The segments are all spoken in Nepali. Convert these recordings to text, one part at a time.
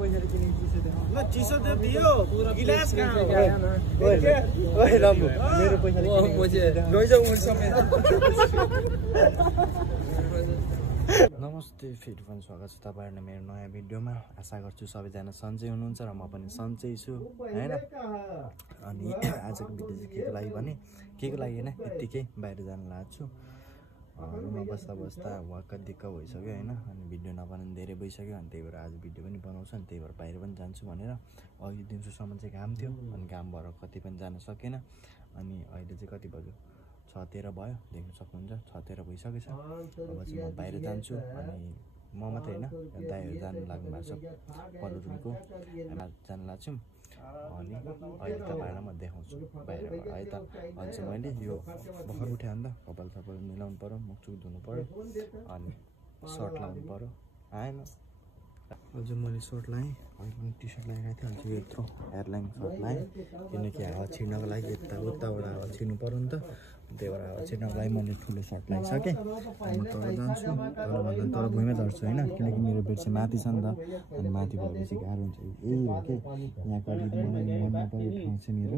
पैसाले किनेको चिसो देखाउ ल चिसो त दियो गिलास कहाँ हो ओए लम्बु मेरो पैसाले किनेको लैजाऊ मैले समेत नमस्ते फेरि पनि स्वागत छ तपाईँहरूले मेरो नयाँ भिडियोमा आशा गर्छु सबैजना सन्चै हुनुहुन्छ र म पनि सन्चै छु हैन अनि आजको भिडियो चाहिँ के को लागि भने के को लागि हैन यतिकै बाहिर जान लागेको छु रुममा बस्दा बस्दा वाक्क दिक्क भइसक्यो हैन अनि भिडियो नबनाउनु धेरै भइसक्यो अनि त्यही भएर आज भिडियो पनि बनाउँछु अनि त्यही भएर बाहिर पनि जान्छु भनेर अघि दिउँसोसम्म चाहिँ घाम थियो अनि घाम भएर कति पनि जान सकेन अनि अहिले चाहिँ कति बज्यो 6:13 भयो देख्न सक्नुहुन्छ 6:13 भइसकेछ अब चाहिँ म बाहिर जान्छु अनि म मात्रै हैन दाइहरु जानु लाग्नु भएको छ पल्लो रुमको जान लाग्छौँ अनि अहिले तपाईहरुलाई म देखाउँछु बाहिर है त अनि चाहिँ मैले यो भर्खर उठे अन्त कपाल सपाल मिलाउनु पर्यो मुखचुक धुनु पर्यो अनि सर्ट लाउनु पर्यो आएन अझै मैले सर्ट लाएँ अहिले पनि टी सर्ट लगाइरहेको थिएँ अझै यत्रो एयरलाइन सर्ट लाएँ किनकि हावा छिर्नको लागि उताबाट हावा छिर्नु पर्यो नि त त्यही भएर हावा छिर्नको लागि मैले ठुलो सर्ट लगाइसकेँ अनि तल जान्छु तलभन्दा तल भुइँमा झर्छु होइन किनकि मेरो बेड चाहिँ माथि छ नि त अनि माथि भएपछि गाह्रो हुन्छ यही हो कि यहाँ कति मलाई मन नपरेको ठाउँ चाहिँ मेरो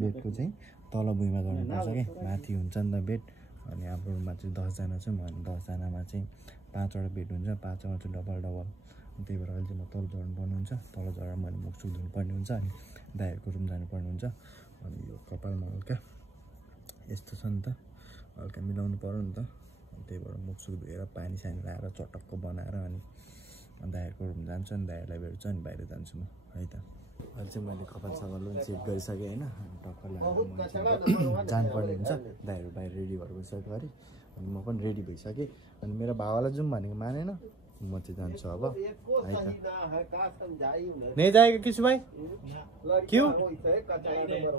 बेडको चाहिँ तल भुइँमा झर्नुपर्छ कि माथि हुन्छ नि त बेड अनि हाम्रो रुममा चाहिँ 10 जना छौँ अनि 10 जनामा चाहिँ 5वटा बेड हुन्छ 5वटा चाहिँ डबल त्यही भएर अहिले चाहिँ म तल झर्नुपर्ने हुन्छ तल झरेर मैले मुखसुख धुनुपर्ने हुन्छ अनि दाइहरूको रुम जानुपर्ने हुन्छ अनि यो कपालमा हल्का यस्तो छ नि त हल्का मिलाउनु पर्यो नि त त्यही भएर मुखसुख धोएर पानी सानी लगाएर चटक्क बनाएर अनि दाइहरूको रुम जान्छु अनि दाइहरूलाई भेट्छु अनि बाहिर जान्छु म है त अहिले चाहिँ मैले कपाल सपाल पनि चेक गरिसकेँ होइन अनि टक्क लगाएर जानुपर्ने हुन्छ दाइहरू बाहिर रेडी भएर गइसक्यो अरे अनि म पनि रेडी भइसकेँ अनि मेरो भावालाई जाउँ भनेको मानेन म चाहिँ जान्छु अब है त नहीं जाएगा किस भाई क्यों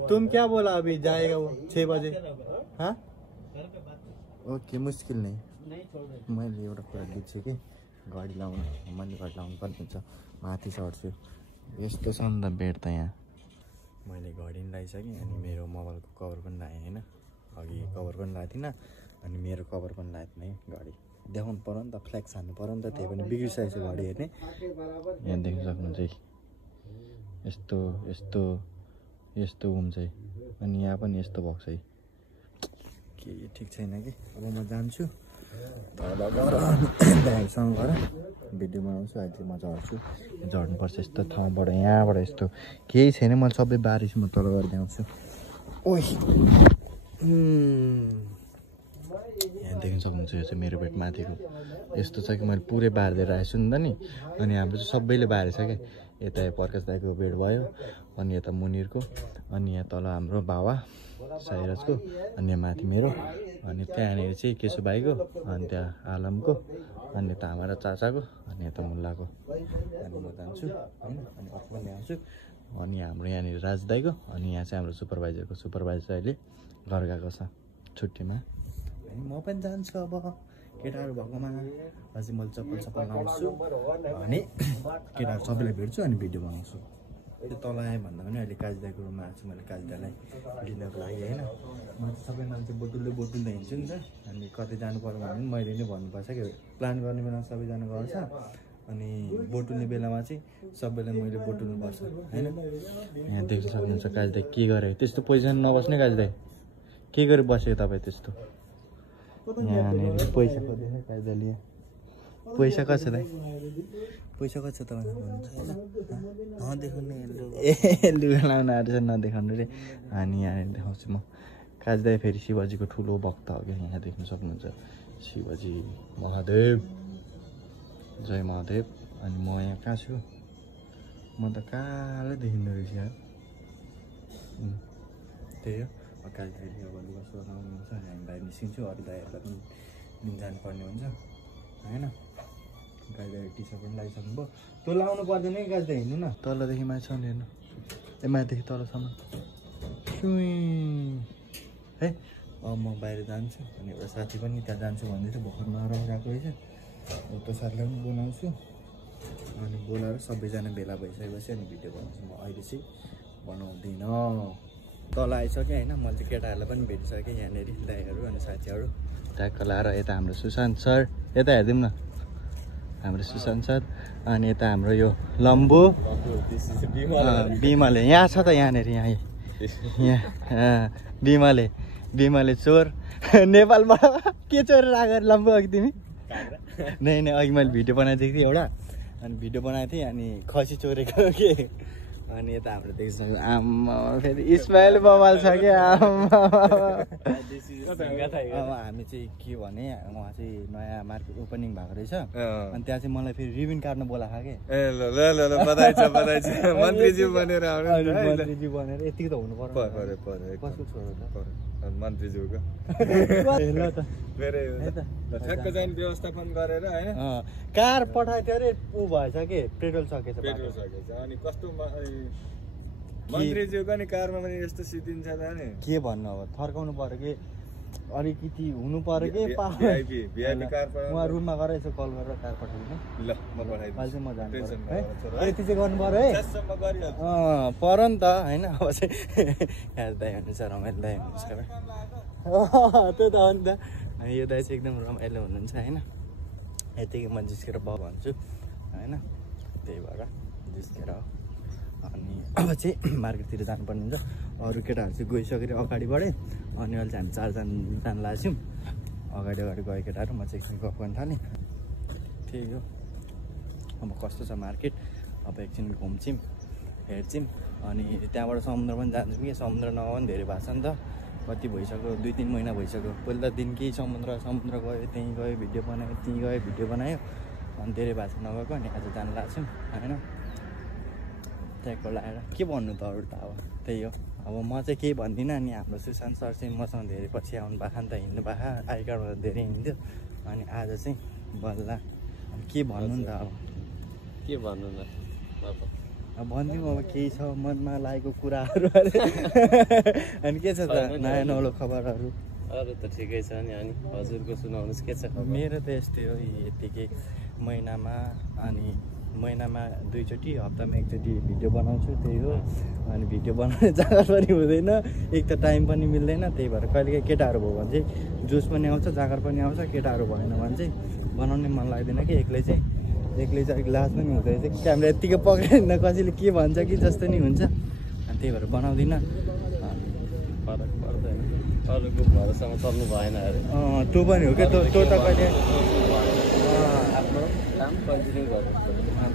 तुम क्या बोला अभी जाएगा वो 6 बजे हाँ ओके मुस्किल नहीं मैले एउटा कुरा बुझ्छु कि गाडी लाउनु मैले गाडी लाउनु पर्ने हुन्छ माथि चढ्छु यस्तो छ नि त बेड त यहाँ मैले घडी पनि लगाइसकेँ अनि मेरो मोबाइलको कभर पनि लगाएँ होइन अघि कभर पनि लगाएको थिइनँ अनि मेरो कभर पनि लगाएको थिएँ घडी देखाउनु पर्यो नि त फ्ल्याक्स हान्नु पर्यो नि त त्यही पनि बिग्रिसकेको छ घडी हेर्ने यहाँ देख्न सक्नुहुन्छ है यस्तो यस्तो यस्तो घुम्छ है अनि यहाँ पनि यस्तो भएको छ है के ठिक छैन कि अब म जान्छु तल गएर दाइहरूसँग गएर भिडियो बनाउँछु अहिले चाहिँ म झर्छु झर्नुपर्छ यस्तो ठाउँबाट यहाँबाट यस्तो केही छैन मैले सबै बारिस म तल गएर देखाउँछु ओइ यहाँ देख्न सक्नुहुन्छ यो चाहिँ मेरो बेड माथिको यस्तो छ कि मैले पुरै बारिदिएर आएछु नि त नि अनि हाम्रो चाहिँ सबैले बारेछ क्या यता प्रकाश दाइको बेड भयो अनि यता मुनिरको अनि यहाँ तल हाम्रो बाबा साइराजको अनि यहाँ माथि मेरो अनि त्यहाँनिर चाहिँ केशु भाइको अनि त्यहाँ आलमको अनि यता हाम्रो चाचाको अनि यता मुल्लाको अनि म जान्छु होइन अनि अर्को पनि आउँछु अनि हाम्रो यहाँनिर राज दाइको अनि यहाँ चाहिँ हाम्रो सुपरभाइजर अहिले घर गएको छ छुट्टीमा अनि म पनि जान्छु अब केटाहरू भएकोमा अझै मैले चप्पल सप्पल लाउँछु अनि केटाहरू सबैलाई भेट्छु अनि भिडियो बनाउँछु तल आएँ भन्दा पनि अहिले काजीदाईको रुममा आएको छु मैले काजीदाईलाई लिनको लागि होइन म चाहिँ सबै मान्छे बोटुल्दै हिँड्छु नि त अनि कतै जानु पर्यो भने पनि मैले नै भन्नुपर्छ कि प्लान गर्ने बेलामा सबैजना गर्छ अनि बोटुल्ने बेलामा चाहिँ सबैलाई मैले बोटुल्नुपर्छ होइन यहाँ देख्न सक्नुहुन्छ काजीदाई के गरेको त्यस्तो पोजिसन नबस्ने काजीदाई के गरी बसेको तपाईँ त्यस्तो यहाँनिर पैसा खोज्दैछ काजीदाईले पैसा कति छ दाइ पैसा कति छ तपाईँलाई नदेखाउनु ए लुगा लाउनु आँटेछ नदेखाउनु रे अनि यहाँनिर देखाउँछु म काजीदाई फेरि शिवजीको ठुलो भक्त हो क्या यहाँ देख्न सक्नुहुन्छ शिवजी महादेव जय महादेव अनि म यहाँ कहाँ छु म त कालै देखिँदो रहेछ यार त्यही हो काजीदाईले अब लुगा सुगा लाउनुहुन्छ अनि हामी बाहिर निस्किन्छौँ अरू दाइहरूलाई पनि लिन जानुपर्ने हुन्छ होइन काजीदाईले टी सर्ट पनि लगाइसक्नु भयो त्यो लाउनु पर्दैन कि काजीदाई हिँड्नु न तलदेखि माथिसम्म हेर्नु ए माथिदेखि तलसम्म है अब म बाहिर जान्छु अनि एउटा साथी पनि त्यहाँ जान्छु भन्दै थियो भर्खर नराम्रो गएको रहेछ त्यो साथीलाई पनि बोलाउँछु अनि बोलाएर सबैजना भेला भइसकेपछि अनि भिडियो बनाउँछु म अहिले चाहिँ बनाउँदिनँ तल आइसकेँ होइन मैले चाहिँ केटाहरूलाई पनि भेटिसकेँ यहाँनिर दाइहरू अनि साथीहरू ट्याक्क लाएर यता हाम्रो सुशान्त सर यता हेरिदिउँ न हाम्रो सुशान्त सर अनि यता हाम्रो यो लम्बु बिमले यहाँ छ त यहाँनिर यहाँ बिमले चोर नेपालबाट के चोर राखेर लम्बु अघि तिमी नै अघि मैले भिडियो बनाइदिएको थिएँ एउटा अनि भिडियो बनाएको थिएँ अनि खसी चोरेको के अनि यता हाम्रो देखिसक्यो आमा फेरि इस्माइल बवाल छ क्या आमा हामी चाहिँ के भने उहाँ चाहिँ नयाँ मार्केट ओपनिङ भएको रहेछ अनि त्यहाँ चाहिँ मलाई फेरि रिबिन काट्नु बोलाएको के मन्त्रीज्यू बनेर मन्त्रीज्यू बनेर यतिको त हुनु पर्यो कसको छोरो त मन्त्रीज्यूको ठ्याक्क चाहिँ व्यवस्थापन गरेर होइन कार पठाएको थियो अरे ऊ भएछ के पेट्रोल सकेछ अनि कस्तो मन्त्रीज्यूको नि कारमा पनि यस्तो सिद्धिन्छ त नि के भन्नु अब थर्काउनु पर्यो कि अलिकति हुनु पर्यो कि उहाँ रुममा गएर यसो कल गरेर कार पठाइदिनु ल म पठाइदिन्छु अहिले चाहिँ म जानु पर्यो यति चाहिँ गर्नु पर्यो है पर्यो नि त होइन अब चाहिँ यहाँ दाइ हुनुहुन्छ रमाइलो दाइ हुनुहुन्छ त्यो त हो नि त यो दाइ चाहिँ एकदम रमाइलो हुनुहुन्छ होइन यतिकै म जिस्केर भयो भन्छु होइन त्यही भएर जिस्केर अनि अब चाहिँ मार्केटतिर जानुपर्ने हुन्छ अरू केटाहरू चाहिँ गइसकेर अगाडिबाटै अनि अहिले चाहिँ हामी चारजना जानु लाग्छौँ अगाडि गयो केटाहरू म चाहिँ एकछिन गफ गर्न थालेँ त्यही हो अब कस्तो छ मार्केट अब एकछिन घुम्छौँ हेर्छौँ अनि त्यहाँबाट समुद्र पनि जान्छौँ कि समुद्र नभए पनि धेरै भएको छ नि त कति भइसक्यो 2-3 महिना भइसक्यो पहिला दिन केही समुद्र गयो त्यहीँ गयो भिडियो बनायो त्यहीँ गयो भिडियो बनायो अनि धेरै भएको छ नगएको अनि आज जानु लाग्छौँ होइन त्यहाँको लगाएर के भन्नु त अरू त अब त्यही हो अब म चाहिँ केही भन्दिनँ अनि हाम्रो सुशान्त सर चाहिँ मसँग धेरै पछि आउनु भएको नि त हिँड्नु भएको आई कार्डबाट धेरै हिँड्थ्यो अनि आज चाहिँ बल्ल अनि के भन्नु नि त अब के भन्नु न अब भनिदिउँ अब केही छ मनमा लागेको कुराहरू अनि के छ त नयाँ नौलो खबरहरू अरू त ठिकै छ नि अनि हजुरको सुनाउनुहोस् के छ मेरो त यस्तै हो यतिकै महिनामा 2चोटि हप्तामा 1चोटि भिडियो बनाउँछु त्यही हो अनि भिडियो बनाउने जग्गा पनि हुँदैन एक त टाइम पनि मिल्दैन त्यही भएर कहिलेकाहीँ केटाहरू भयो भने चाहिँ जोस पनि आउँछ जाँगर पनि आउँछ केटाहरू भएन भने चाहिँ बनाउनै मन लाग्दैन कि एक्लै चाहिँ अलिक लाज पनि हुँदो रहेछ कि क्यामेरा यत्तिकै पक्रिँदैन कसैले के भन्छ कि जस्तो नि हुन्छ अनि त्यही भएर बनाउँदिनँ फरक पर्दैन अरूको भरोसामा चल्नु भएन अरे त्यो पनि हो क्या त्यो त कहिले आफ्नो काम कन्टिन्यू गर्नु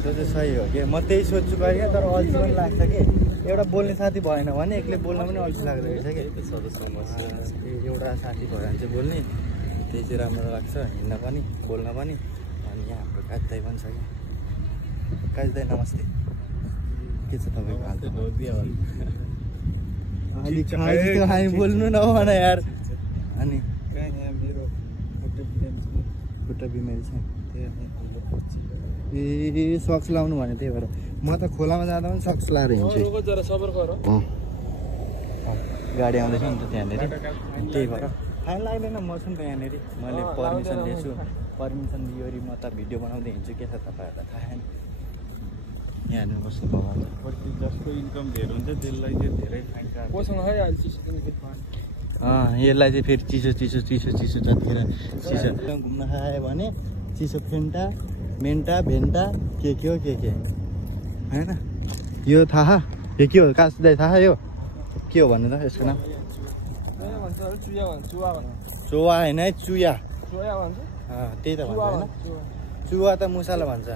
त्यो चाहिँ सही हो कि म त्यही सोध्छु कहिले तर अल्छी पनि लाग्छ कि एउटा बोल्ने साथी भएन भने एक्लै बोल्न पनि अल्छी लाग्दो रहेछ कि एउटा साथी भयो भने चाहिँ बोल्ने त्यही चाहिँ राम्रो लाग्छ हिँड्न पनि बोल्न पनि अनि यहाँ हाम्रो काज दाइ पनि छ कि काज दाइ नमस्ते के छ तपाईँको हाल अलिक हामी बोल्नु नभन यार अनि खुट्टा बिमारी छ ए सक्स लाउनु भने त्यही भएर म त खोलामा जाँदा पनि सक्स लाएर हिँड्छु गाडी आउँदैछ नि त त्यहाँनिर त्यही भएर फाइन लाग्दैन मौसम त यहाँनिर मैले पर्मिसन लिएछु पर्मिसन लियो म त भिडियो बनाउँदै हिँड्छु के छ तपाईँहरूलाई थाहा छैन यहाँनिर कस्तो भयो जसको इन्कम धेरै हुन्छ त्यसलाई चाहिँ धेरै फाइन यसलाई चाहिँ फेरि चिसो जतिखेर चिसो घुम्न खायो भने चिसो फेन्टा मेन्टा भेन्टा के हो के होइन यो थाहा यो के हो कास दाइ थाहा यो के हो भन्नु त यसको नाम चोवा होइन है चुया त्यही त भन्छ होइन चुवा त मुसाले भन्छ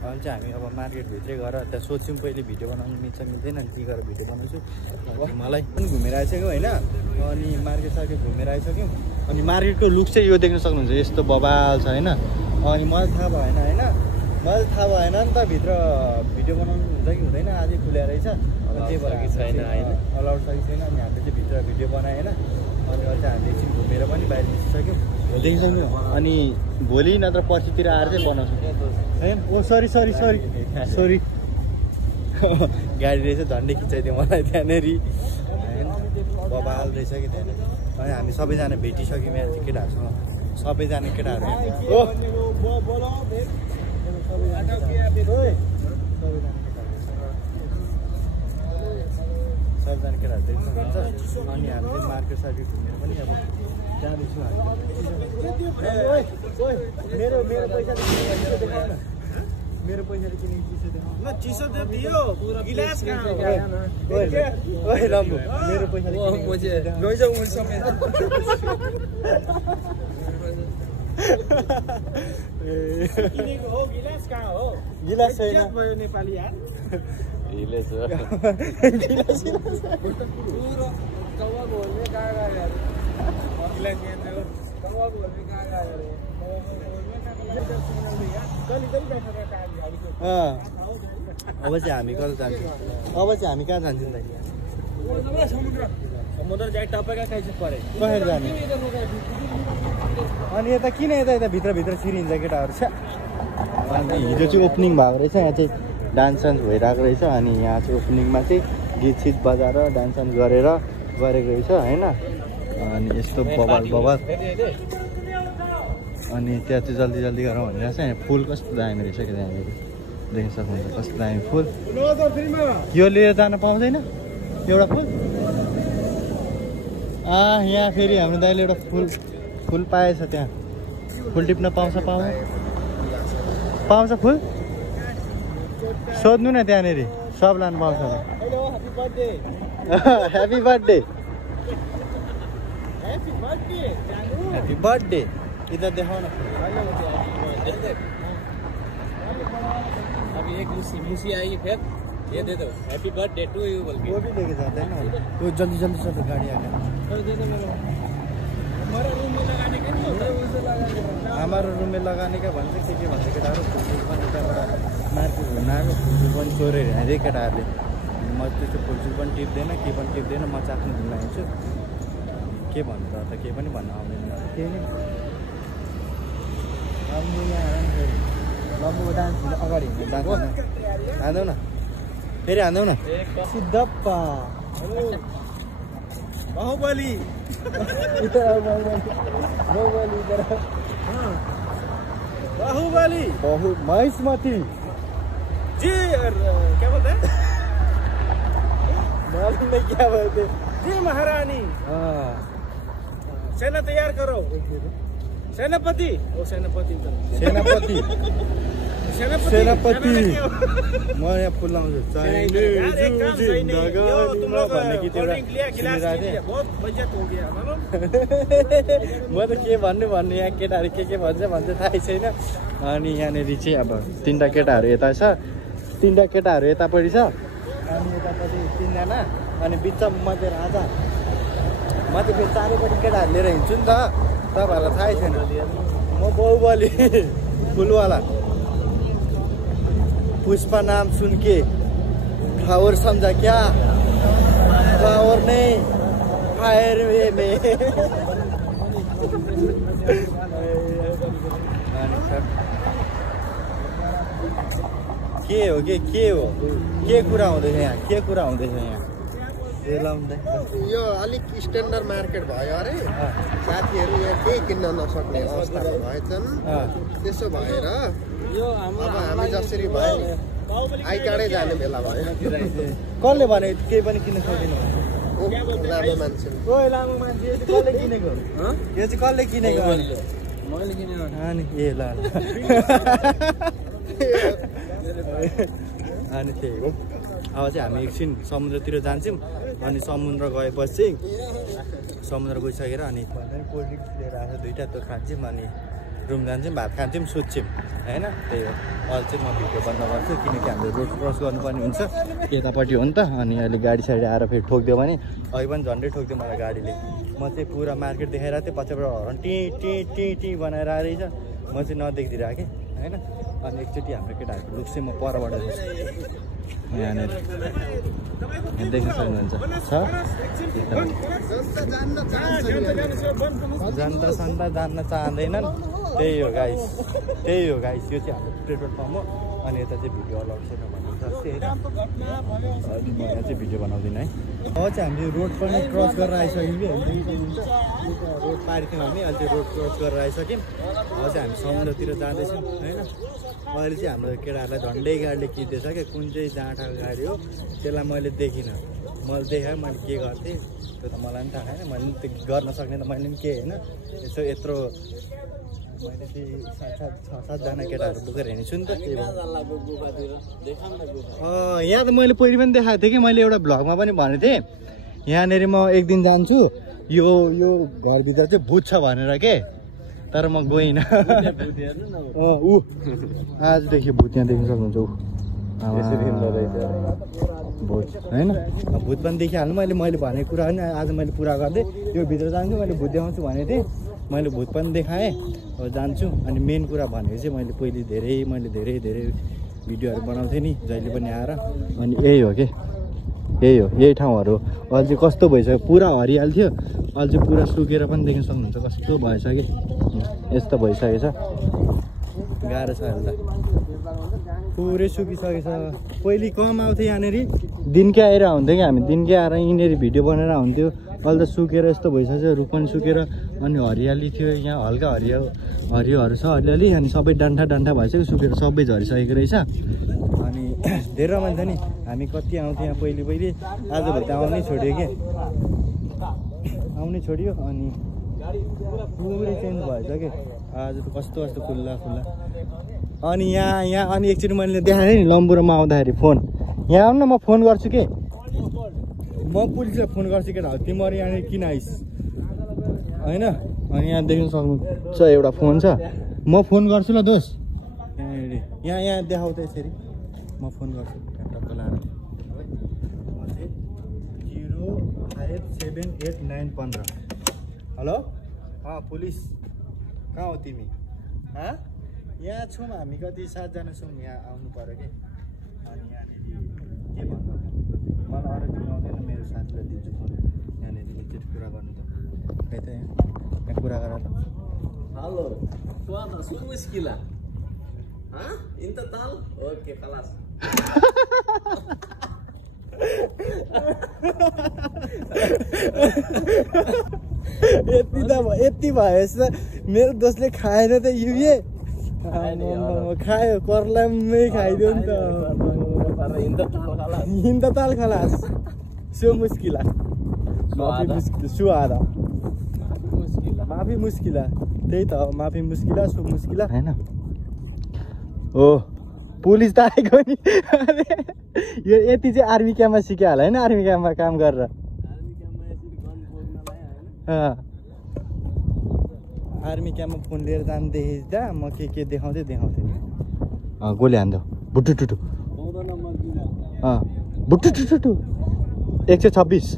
अहिले चाहिँ हामी अब मार्केटभित्रै गएर त्यहाँ सोध्छौँ पहिले भिडियो बनाउनु मिल्छ मिल्दैन अनि ती गएर भिडियो बनाउँछु मलाई पनि घुमेर आइसक्यो होइन अनि मार्केट घुमेर आइसक्यौँ अनि मार्केटको लुक चाहिँ यो देख्न सक्नुहुन्छ यस्तो बबाल छ होइन अनि मलाई थाहा भएन होइन नि त भित्र भिडियो बनाउनु हुन्छ कि हुँदैन आजै खुल्या रहेछ त्यही भएर छैन होइन अलाउड छ कि छैन अनि हामीले चाहिँ भित्र भिडियो बनाएन अनि अहिले चाहिँ हामीले एकछिन घुमेर पनि बाहिर निस्किसक्यौँ देखिसक्यौँ अनि भोलि नत्र पर्सितिर आएर चाहिँ बनाउँछौँ है ओ सरी गाडी रहेछ झन्डै खिचाइदियो मलाई त्यहाँनिर होइन बबाल रहेछ कि त्यहाँनिर अनि हामी सबैजना भेटिसक्यौँ यहाँ चाहिँ केटाहरूसँग सबैजना केटाहरू सबैजना केटाहरू देख्नुहुन्छ अनि हामीले मार्केट सार्केट घुमेर पनि अब जाँदैछु मेरो पैसा मेरो पैसाले किनेको चिसो देखाउनु न चिसो त दियो गिलास कहाँ हो ओए लम्बु मेरो पैसाले किनेको लैजाऊ मैले समेत किनेको हो गिलास कहाँ हो गिलास छैन भयो नेपाली यार हिले छ गिलास पुरो कौवा घोल्ने कहाँ गयो यार गिलास यहाँ कौवा घोल्ने कहाँ गयो रे अब चाहिँ हामी कता जान्छौँ अब चाहिँ हामी कहाँ जान्छौँ दाइ समुद्र जाए टपका खाइसक्यो परे कसरी जाने अनि यता किन यता भित्र छिरिन्छ केटाहरू छ अनि हिजो चाहिँ ओपनिङ भएको रहेछ यहाँ चाहिँ डान्स सान्स भइरहेको रहेछ अनि यहाँ चाहिँ ओपनिङमा चाहिँ गीत सित बजाएर डान्स सान्स गरेको रहेछ होइन अनि यस्तो बबाल अनि त्यहाँ चाहिँ जल्दी गरौँ भनिरहेको छ यहाँ फुल कस्तो दामी रहेछ कि त्यहाँनिर देख्न सक्नुहुन्छ कस्तो दामी फुल यो लिएर जान पाउँदैन एउटा फुल यहाँ फेरि हाम्रो दाइले एउटा फुल पाएछ त्यहाँ फुल टिप्न पाउँछ फुल सोध्नु न त्यहाँनिर सब लानु पाउँछ ह्याप्पी बर्थडे इधर देखाउन अब एक मुसी आई फिर ये दे दो हैप्पी बर्थडे टू यू बोल के वो भी लेके जाते हैं ना वो जल्दी चल गाड़ी आ गया दे दो मेरे हमारा रूम में लगाने के नहीं होता उसे लगाने हमारा रूम में लगाने का भन्छ के भन्छ केटाहरू फुलफुल पनि त्यहाँबाट मार्केट घुम्न आएको फुलफुल पनि चोरेर हिँड्दै केटाहरूले म त्यस्तो फुलफुल पनि टिप्दैन के पनि टिप्दैन म चाहिँ आफ्नो घुम्न आउँछु के भन्नु त केही पनि भन्न आउँदैन केही नै लम्बु यहाँ फेरि लम्बुको डान्स अगाडि हिँड्ने डान्स हान्दैउ न फेरि हान्दैउ न सिद्धप्पा बाहुबली महिष्मती जी क्या बोलते हैं मालूम नहीं क्या बोलते जी महारानी सेना तैयार करो सेनापति ओ सेनापति सेनापति म यहाँ फुल लाउँछु म त के भन्नु यहाँ केटाहरू के भन्छ थाहै छैन अनि यहाँनिर चाहिँ अब तिनवटा केटाहरू यता छ तिनवटा केटाहरू यतापट्टि छ अनि यतापट्टि तिनजना अनि बिचमा मात्रै राजा म त फेरि चारैपट्टि केटाहरू लिएर हिँड्छु नि त तपाईँहरूलाई थाहै छैन म बाहुबली फुलवाला पुष्पा नाम सुन के फ्लावर समझा क्या फ्लावर नहीं फायर में के हो के कुरा हुँदैछ यहाँ यो अलिक स्ट्यान्डर्ड मार्केट भयो अरे साथीहरू यहाँ केही किन्न नसक्ने अवस्थामा भएछन् त्यसो भएर अब हामी जसरी भयो आई कार्डै जाने बेला भयो कसले भने केही पनि किन्न सक्दैन लामो मान्छे लामो मान्छे कसले किनेको यो चाहिँ कसले किनेको मैले किनेको अनि ए ल अनि त्यही हो अब चाहिँ हामी एकछिन समुद्रतिर जान्छौँ अनि समुद्र गएपछि समुद्र गइसकेर अनि कोल्ड ड्रिङ्क्स लिएर आएर दुईवटा त्यो खान्छौँ अनि रुम जान्छौँ भात खान्छौँ सुत्छौँ होइन त्यही हो अहिले चाहिँ म भिडियो बन्द गर्छु किनकि हामीले रोड क्रस गर्नुपर्ने हुन्छ यतापट्टि हो नि त अनि अहिले गाडी साइड आएर फेरि ठोकिदियो भने अहिले पनि झन्डै ठोकिदियो मलाई गाडीले म चाहिँ पुरा मार्केट देखाइरहेको थिएँ पछाडिबाट हर्न टी बनाएर आएर म चाहिँ नदेखिदिरहेको होइन अनि एकचोटि हाम्रो केटाहरूको लुक चाहिँ म परबाट यहाँनिर देख्न सक्नुहुन्छ जनता सन्ता जान्न चाहँदैनन् त्यही हो गाइस यो चाहिँ हाम्रो पेट्रोल पम्प हो अनि यता चाहिँ भिडियो अलाउड छैन भन्नुहुन्छ होइन अनि म यहाँ चाहिँ भिडियो बनाउँदिनँ है अब चाहिँ हामीले रोड पनि क्रस गरेर आइसक्यौँ कि रोड पारि थियौँ हामी अहिले चाहिँ रोड क्रस गरेर आइसक्यौँ अब चाहिँ हामी समुद्रतिर जाँदैछौँ होइन अहिले चाहिँ हाम्रो केटाहरूलाई झन्डै गाडीले किन्दैछ क्या कुन चाहिँ जाँठाको गाडी हो त्यसलाई मैले देखिनँ म मैले देखाएँ मैले के गर्थेँ त्यो त मलाई पनि थाहा छैन मैले पनि त्यो गर्न सक्ने त मैले पनि के होइन यसो यत्रो मैले चाहिँ 6-7 केटाहरू बोकेर हिँड्छु नि त त्यही भएर यहाँ त मैले पहिले पनि देखाएको थिएँ कि मैले एउटा भ्लगमा पनि भनेको थिएँ यहाँनिर म एक दिन जान्छु यो घरभित्र चाहिँ भूत छ भनेर के तर म गइनँ आजदेखि भूत यहाँ देख्न सक्नुहुन्छ भूत होइन भूत पनि देखिहाल्नु मैले भनेको कुरा होइन आज मैले पुरा गर्दै यो भित्र जान्छु मैले भूत देखाउँछु भनेको थिएँ मैले भूत पनि देखाएँ अब जान्छु अनि मेन कुरा भनेको चाहिँ मैले पहिले धेरै भिडियोहरू बनाउँथेँ नि जहिले पनि आएर अनि यही हो कि यही ठाउँहरू अहिले चाहिँ कस्तो भइसक्यो पुरा हरियाल थियो अहिले चाहिँ पुरा सुकेर पनि देख्न सक्नुहुन्छ कस्तो भएछ कि यस्तो भइसकेछ गाह्रो छ अहिले त पुरै सुकिसकेछ पहिले कम आउँथ्यो यहाँनिर दिनकै आएर हुन्थ्यो कि हामी दिनकै आएर यहीँनिर भिडियो बनाएर हुन्थ्यो अहिले त सुकेर यस्तो भइसकेछ रुख पनि सुकेर अनि हरियाली थियो यहाँ हल्का हरियोहरू छ अलिअलि अनि सबै डान्ठा भइसक्यो सुकेर सबै झरिसकेको रहेछ अनि धेरै रमाइलो नि हामी कति आउँथ्यो यहाँ पहिले आजभोलि त आउनै छोड्यो कि आउनै छोड्यो अनि पुरै चेन्ज भएछ कि आज त कस्तो खुल्ला अनि यहाँ अनि एकचोटि मैले देखाएँ नि लम्बुरमा आउँदाखेरि फोन यहाँ आउनु न म फोन गर्छु के म पुलिसलाई फोन गर्छु केटा तिमीहरू यहाँनिर किन आइस होइन अनि यहाँ देख्न सक्नुहुन्छ एउटा फोन छ म फोन गर्छु ल दोस्त यहाँ देखाउ त यसरी म फोन गर्छु टक्क लाएर 0578915 हेलो पुलिस कहाँ हो तिमी यहाँ छौँ हामी कति 7जना छौँ यहाँ आउनु पऱ्यो कि अनि यहाँनिर के भन्नु मलाई अरू दिन आउँदैन मेरो साथीलाई दिन्छु फोन यहाँनिर एकचोटि कुरा गर्नु त खै त यहाँ कुरा गर त हेलो मुस्किला इंत ताल ओके खलास यति भएछ मेरो दोस्तले खाएन त युए खायो कर्लामै खाइदियो नि त हिन्द ताल खलास सो मुस्किला सुहादा माफी मुस्किला त्यही त माफी मुस्किला सो मुस्किला हैन हो पुलिस त आएको नि यो यति चाहिँ आर्मी क्याम्पमा सिक्यो होला हैन आर्मी क्याम्पमा काम गरेर आर्मी क्याम्पमा फोन लिएर जानु देख्दा म के देखाउँदै नि गोली हान्थ्यो बुटुटुटु बुटुटुटु 126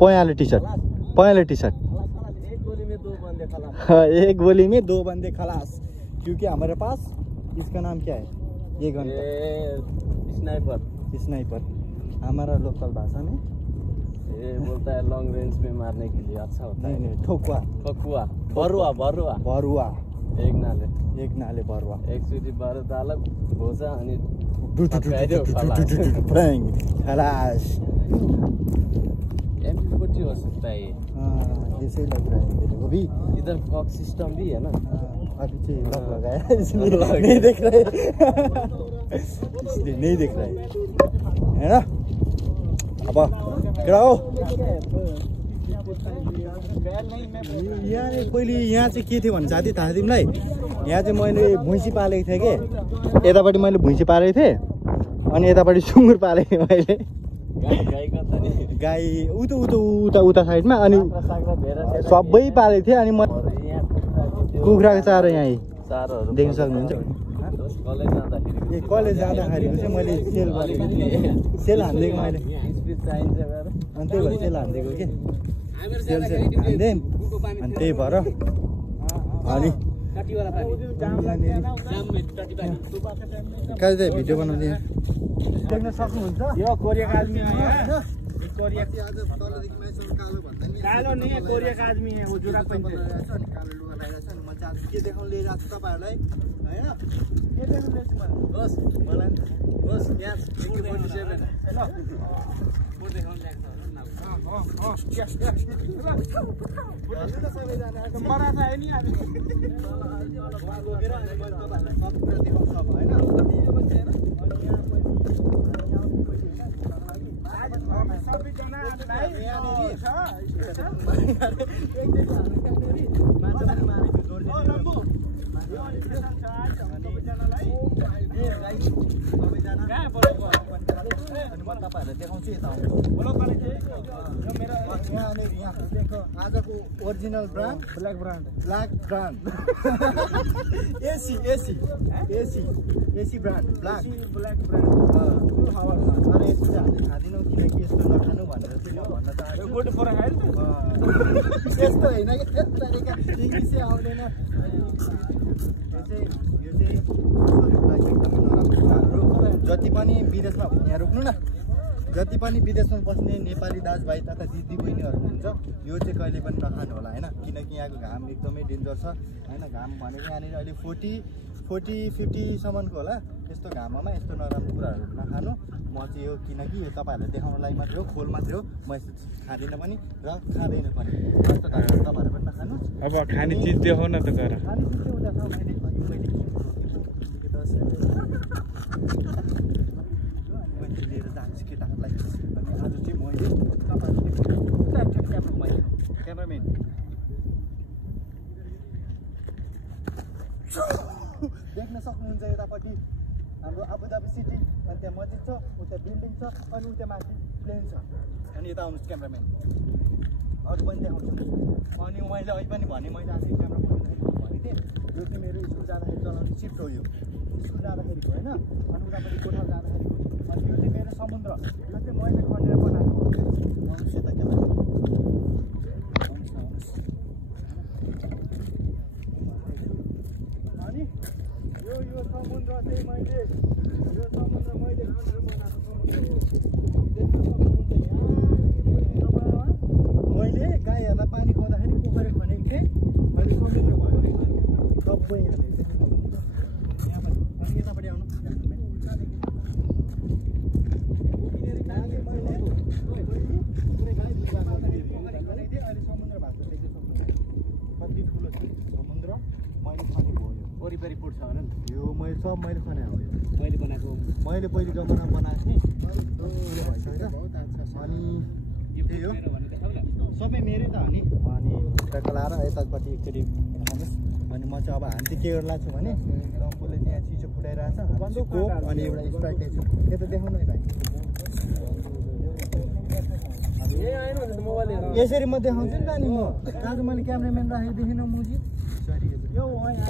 पयाले टी शर्ट एक गोली में 2 बंदे खलास क्योंकि हमारे पास इसका नाम क्या है ये गन स्नाइपर हमारा लोकल भाषा में ये बोलता है लॉन्ग रेंज में मारने के लिए अच्छा होता है नहीं ठोकुआ भरुआ एक नाले भरुआ एक सूची 12 दालक भोजा अनि खलास एमपी हो सकता है ऐसे ही लग रहा है मेरे को भी इधर फॉग सिस्टम भी है ना अभी से लग लगाया इसलिए नहीं देख रहे इसलिए नहीं देख रहे है ना अब कराओ यहाँ पहिले यहाँ चाहिँ के थियो भने साथी थाहा तिमीलाई यहाँ चाहिँ मैले भुइँसी पालेको थिएँ कि यतापट्टि मैले भुइँसी पालेको थिएँ अनि यतापट्टि सुँगुर पालेको थिएँ मैले गाई उता साइडमा अनि सबै पालेको थिएँ अनि म कुखुराको चारो यहाँ देख्न सक्नुहुन्छ कलेज जाँदाखेरिको चाहिँ मैले सेल हानिदिएको मैले अनि त्यही भएर सेल हानिदिएको कि सेल हानिदिएँ अनि त्यही भएर अनि कहिले चाहिँ भिडियो बनाउँदै देख्न सक्नुहुन्छ यो कोरियाका आदमी है कोरिया कालो नहीं है कोरिया का आदमी है वो जुरा पहनते हैं कालो लुगा लगाइरहेछ अनि म चाहिँ आज के देखाउन लिइरहेको छु तपाईहरुलाई हैन के देखाउन ल्याएको छु बस मलाई बस ग्यास 47 ल म देखाउन ल्याएको छु ग्यास सबैजना मरा छ नि आज लगेर अनि मैले तपाईहरुलाई सब कुरा देखाउँछु अब हैन अनि म तपाईँहरूलाई देखाउँछु यता यहाँनिर यहाँ देखो आजको original brand black brand AC brand black brand अरे यस्तो चाहिँ हामीले खाँदैनौँ किनकि यस्तो नखानु भनेर चाहिँ म भन्न चाहन्छु गुड फर हेल्थ यस्तो होइन कि त्यतिका इङ्ग्लिसै आउँदैन यो चाहिँ जति पनि विदेशमा यहाँ रोक्नु न जति पनि विदेशमा बस्ने नेपाली दाजुभाइ तथा दिदी बहिनीहरू हुन्छ यो चाहिँ कहिले पनि नखानु होला होइन किनकि यहाँको घाम एकदमै डेन्जर छ होइन घाम भनेको यहाँनिर अहिले 40-50सम्मको होला यस्तो घाममा यस्तो नराम्रो कुराहरू नखानु म चाहिँ यो किनकि यो तपाईँहरूलाई देखाउनलाई मात्रै हो खोल मात्रै हो म यस्तो खाँदिनँ पनि र खाँदैन पनि कस्तो तपाईँहरू पनि नखानु अब खाने चिज देखाउन त गएर खाने चिज चाहिँ उता छ मैले लिएर जान्छु केटाहरूलाई अनि आज चाहिँ मैले तपाईँहरूले क्यामेराम्यान देख्न सक्नुहुन्छ यतापट्टि हाम्रो आबुधाबी सिटी अनि त्यहाँ मस्जिद छ उता बिल्डिङ छ अनि उता माथि प्लेन छ अनि यता आउनुहोस् क्यामेराम्यान अरू पनि देखाउँछु अनि मैले अहिले पनि भने मैले आफै क्यामेरा बोल्दाखेरि भनेको थिएँ यो चाहिँ मेरो स्कुल जाँदाखेरि चलाउने सिफ्ट हो यो स्कुल जाँदाखेरिको होइन अनि उतापट्टि कोठा जाँदाखेरिको अनि यो चाहिँ मेरो समुद्र यो चाहिँ मैले खनेर बनाएको आउनुहोस् यता क्यामेरा अनि यो समुद्र चाहिँ मैले खनेर बनाएको मैले गाईहरूलाई पानी खुवाउँदाखेरि पोखरी खनेको थिएँ अहिले समुद्र भयो सबै यहाँपट्टि अनि यतापट्टि आउनु अहिले समुद्र भएको देख्न सक्नुहुन्छ कति ठुलो छ समुद्र मैले खनेको हो यो वरिपरि पुट्छ भने यो मैले सब मैले खने हो यो मैले बनाएको मैले पहिले जमाना बनाएको थिएँ अनि त्यही हो सबै मेरै त हो नि अनि खुट्टाको लाएर यतापट्टि एकचोटि देखाउनुहोस् अनि म चाहिँ अब हामी चाहिँ के गर्ला छु भने रम्फूले त्यहाँ चिसो फुटाइरहेछ कोक अनि एउटा स्प्राइट छ यो त देखाउनु है भाइ यसरी म देखाउँछु नि त नि म आज मैले क्यामेराम्यान राखेको देखिनँ मुजी यो हामीले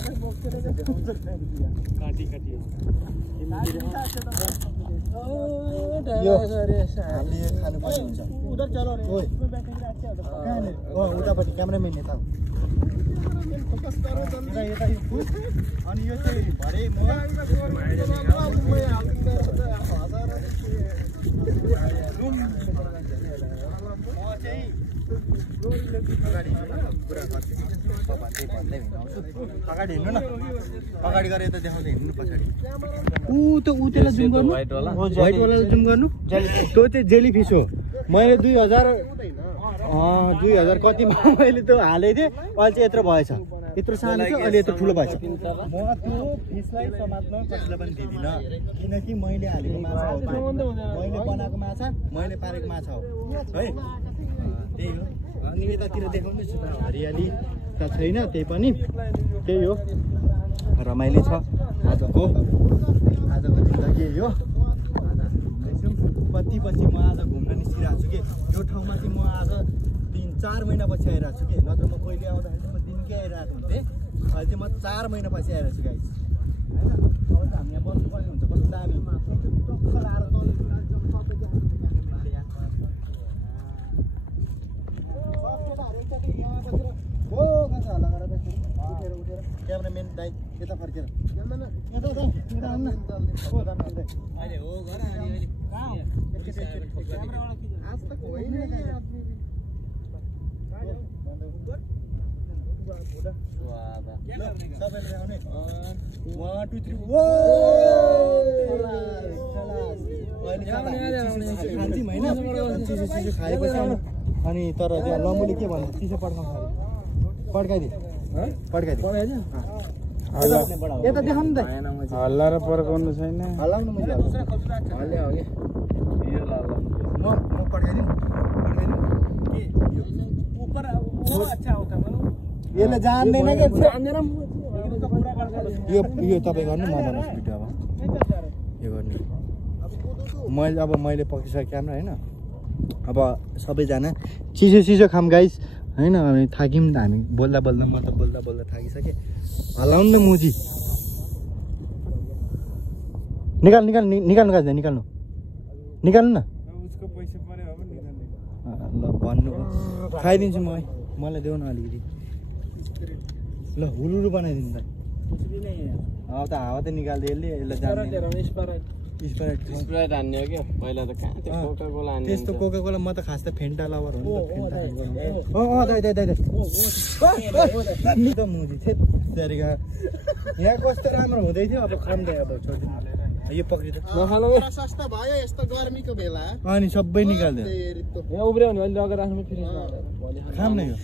खानुपर्ने हुन्छ उतापट्टि क्यामेराम्यान यता अनि यो चाहिँ भरे म अगाडि हिँड्नु न अगाडि गएर यता देखाउँदै हिँड्नु पछाडि त्यसलाई जुम गर्नु व्हाइटवाला जुम गर्नु त्यो चाहिँ जेली फिस हो मैले 2000 कतिमा मैले त्यो हालेको थिएँ अहिले चाहिँ यत्रो भएछ यत्रो सानो छ अहिले यत्रो ठुलो भएछ म त्यो फिसलाई समात्न कसैलाई पनि दिँदिनँ किनकि मैले हालेको माछा हो मैले बनाएको माछा मैले पारेको माछा हो है त्यही हो अनि यतातिर देखाउनुहोस् हरियाली त छैन त्यही पनि त्यही हो रमाइलो छ आजको जिन्दगी हो कति पछि म आज घुम्न निस्किरहेको छु कि यो ठाउँमा चाहिँ म आज 3-4 महिना पछि आइरहेको छु कि नत्र म पहिले आउँदाखेरि म दिनकै आइरहेको हुन्थेँ अहिले चाहिँ म 4 महिना पछि आइरहेको छु गाइस होइन अब त हामी यहाँ बस्नुपर्ने हुन्छ कस्तो दामी टक्क लाएर क्यामेराम्यान दाइ यता फर्केर सबैले आउने 1 2 3 वो खाएपछि आउनु अनि तर त्यहाँ लम्बुले के भन्छ चिसो पड्काइदिए यता देखाउनु त हल्ला र पर्काउनु छैन हल्लाउनु मैले हल्ले हो कि म पड्काइदिनु यसले जान्दैन कि यो तपाईँ गर्नु म बनाउँछु भिडियो अब यो गर्ने मैले पकिसकेँ क्यामेरा होइन। अब सबैजना चिसो खाम गाइस होइन। अनि थाक्यौँ नि त हामी बोल्दा म त बोल्दा थाकिसकेँ। हल्लाउनु न मुजी निकाल्नु गाइस निकाल्नु न ल भन्नु खाइदिन्छु मलाई देऊ न अलिकति ल हुलुरु बनाइदिनु त अब त हावा त निकाल्दै यसले स्प्राइट हान्ने हो क्या पहिला त कहाँ त्यो कोका कोला हान्ने त्यस्तो कोका कोला म त खास त फेन्टा लभर हो नि त मुजी त्यतिका यहाँ कस्तो राम्रो हुँदै थियो अब खाँदै अब छोडिदिनु यो पक्रिँदै सस्ता भयो यस्तो गर्मीको बेला अनि सबै निकाल्दियो यहाँ उब्रियो भने अहिले लगेर राख्नु फेरि खाम न यो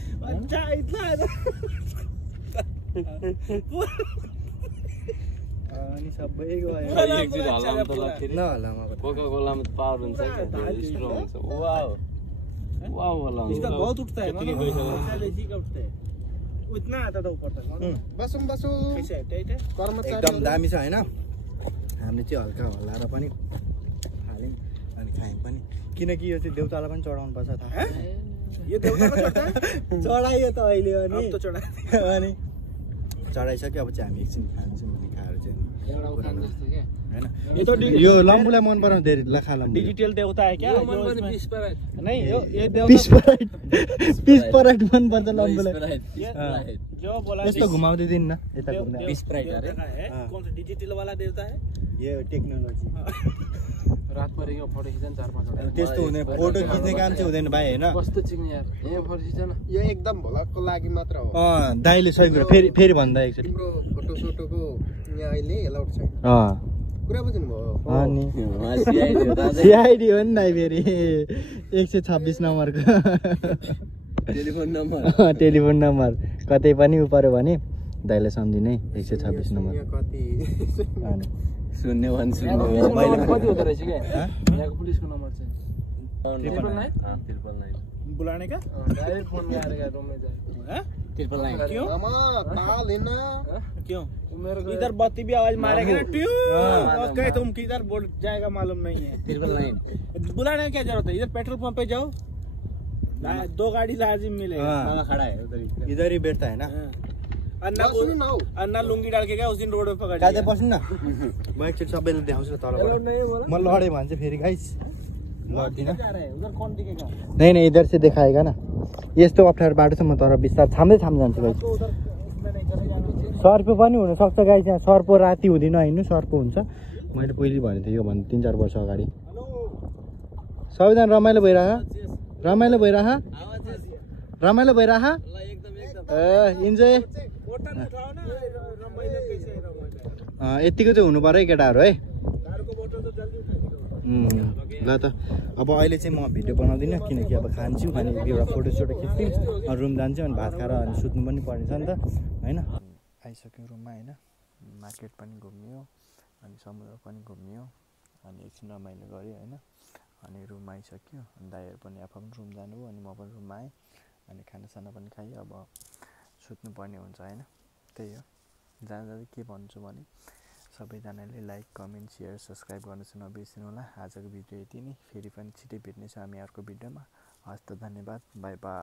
अनि सबै गयो एकचोटि हल्लाउनु त ल फेरि नहल्लामा कोका कोलामा पावर हुन्छ क्या स्ट्रङ हुन्छ वाउ वाउ हल्ला इसका बहुत उठता है इसी का उठता है उतना आता था ऊपर तक बसौँ कैसे है टाइट है कर्मचारी एकदम दामी छ होइन। हामीले चाहिँ हल्का हल्लाएर पनि हाल्यौँ अनि खायौँ पनि किनकि यो चाहिँ देउतालाई पनि चढाउनु पर्छ थाहा ये देवता का चढ़ता है चढाइयो त अहिले अब तो चढ़ा अनि चढाइसक्यो अब चाहिँ हामी एकछिन खान्छौँ अनि खाएर चाहिँ होइन यो लम्बुलाई मन पराउनु धेरै लखा लम्बु डिजिटल देवता है क्या नहीं ये पिस पराइट मन पर्छ लम्बुलाई जो बोला यस्तो घुमाउँदै दिनु न यता घुम्दा देवता है कौन सा डिजिटल वाला देवता है यो टेक्नोलोजी रात परेको फोटो खिच्न 4-5 त्यस्तो हुँदैन फोटो खिच्ने काम चाहिँ हुँदैन भाइ होइन कस्तो चिक्ने यार यहाँ फोटो खिच्न यो एकदम भोलकको लागि मात्र हो दाइले सही कुरा फेरि भन्दा एकचोटि तिम्रो फोटो सोटोको यहाँ अहिले एलाउड छैन कुरा बुझ्नुभयो अनि सिआइडी हो नि दाइ फेरि 126 नम्बरको टेलिफोन नम्बर कतै पनि उ पर्यो भने दाइलाई सम्झिने 126 नम्बर यहाँ कति अनि शून्य मैले कति हुँदो रहेछ क्या यहाँको पुलिसको नम्बर चाहिँ 999 बुलाने का डायरेक्ट फोन गरेर रूम में जाए हैं 999 क्यों मामा ताल हैन क्यों इधर बत्ती भी आवाज मारेगा ना ट्यू ओके तुम किधर बोल जाएगा मालूम नहीं है 999 बुलाने की क्या जरूरत है इधर पेट्रोल पंप पे जाओ 2 गाड़ी लाजिम मिलेगा मामा खड़ा है उधर इधर ही बैठता है ना अन्ना लुंगी डाल के गया उस दिन रोड पे पकड़ कादै बस्नु न म एकचोटि सबैले देखाउँछु तलबाट म लडे भन्छ फेरि गाइस लड्दिन उधर कौन दिखेगा नहीं इधर से देखाएगा ना यस्तो अप्ठ्यारो बाटो छ म तर बिस्तार थाम्दै जान्छु गाइस उधर उसमें नहीं चले जाना चाहिए सर्पो पनि हुनसक्छ गाइस यहाँ सर्पो राति हुँदैन हिँड्नु सर्पो हुन्छ मैले पहिले भनेको थिएँ यो भन्दा 3-4 वर्ष अगाडि सबैजना रमाइलो भइरह इन्जोय यतिको चाहिँ हुनु पर्यो है केटाहरू है ल त अब अहिले चाहिँ म भिडियो बनाउँदिनँ किनकि अब खान्छु अनि एउटा फोटोसोटो खिच्थ्यौँ रुम जान्छु अनि भात खाएर अनि सुत्नु पनि पर्नेछ नि त होइन आइसक्यो रुममा होइन मार्केट पनि घुम्यो अनि समुद्र पनि घुम्यो अनि एकछिन रमाइलो गऱ्यो होइन अनि रुम आइसक्यो अनि दाइहरू पनि आफ्नो रुम जानुभयो अनि म पनि रुममा आएँ अनि खानासाना पनि खाएँ अब सुत्नुपर्ने हुन्छ होइन त्यही हो जाँदा के भन्छु भने सबैजनाले लाइक कमेन्ट सेयर सब्सक्राइब गर्नु चाहिँ नबिर्सिनु होला आजको भिडियो यति नै फेरि पनि छिटै भेट्नेछौँ हामी अर्को भिडियोमा हस्त धन्यवाद बाई बाई